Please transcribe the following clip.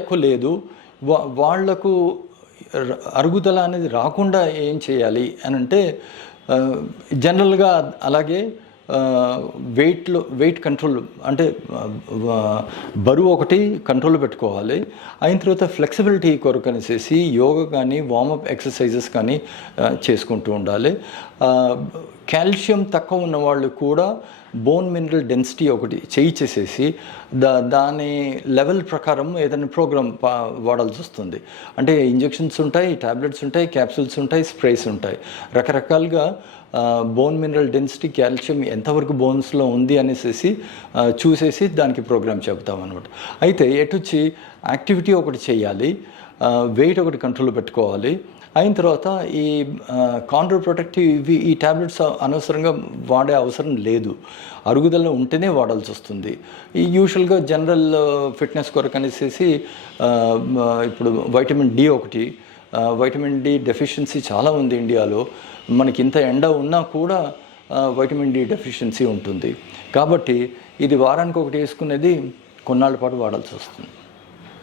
ఎక్కువ లేదు, వాళ్లకు అరుగుదల అనేది రాకుండా ఏం చేయాలి అని అంటే జనరల్గా అలాగే వెయిట్ కంట్రోల్ అంటే బరువు ఒకటి కంట్రోల్ పెట్టుకోవాలి. అయిన తర్వాత ఫ్లెక్సిబిలిటీ కొరకు అనేసి యోగా కానీ వార్మప్ ఎక్సర్సైజెస్ కానీ చేసుకుంటూ ఉండాలి. కాల్షియం తక్కువ ఉన్న వాళ్ళు కూడా బోన్ మినరల్ డెన్సిటీ ఒకటి చేసేసి దాని లెవెల్ ప్రకారం ఏదైనా ప్రోగ్రామ్ వాడాల్సి వస్తుంది. అంటే ఇంజెక్షన్స్ ఉంటాయి, ట్యాబ్లెట్స్ ఉంటాయి, క్యాప్సూల్స్ ఉంటాయి, స్ప్రేస్ ఉంటాయి, రకరకాలుగా బోన్ మినరల్ డెన్సిటీ కాల్షియం ఎంతవరకు బోన్స్లో ఉంది అనేసి చూసేసి దానికి ప్రోగ్రామ్ చెబుతాం అనమాట. అయితే ఎటుచ్చి యాక్టివిటీ ఒకటి చేయాలి, వెయిట్ ఒకటి కంట్రోల్ పెట్టుకోవాలి. అయిన తర్వాత ఈ కాంట్రో ప్రొటెక్టివ్ ఈ ట్యాబ్లెట్స్ అనవసరంగా వాడే అవసరం లేదు, అరుగుదల ఉంటేనే వాడాల్సి వస్తుంది. ఈ యూజువల్గా జనరల్ ఫిట్నెస్ కొరకు అనేసి ఇప్పుడు వైటమిన్ డి ఒకటి, వైటమిన్ డి డెఫిషియన్సీ చాలా ఉంది ఇండియాలో. మనకి ఇంత ఎండ ఉన్నా కూడా వైటమిన్ డి డెఫిషియన్సీ ఉంటుంది. కాబట్టి ఇది వారానికి ఒకటి వేసుకునేది కొన్నాళ్ళ పాటు వాడాల్సి వస్తుంది.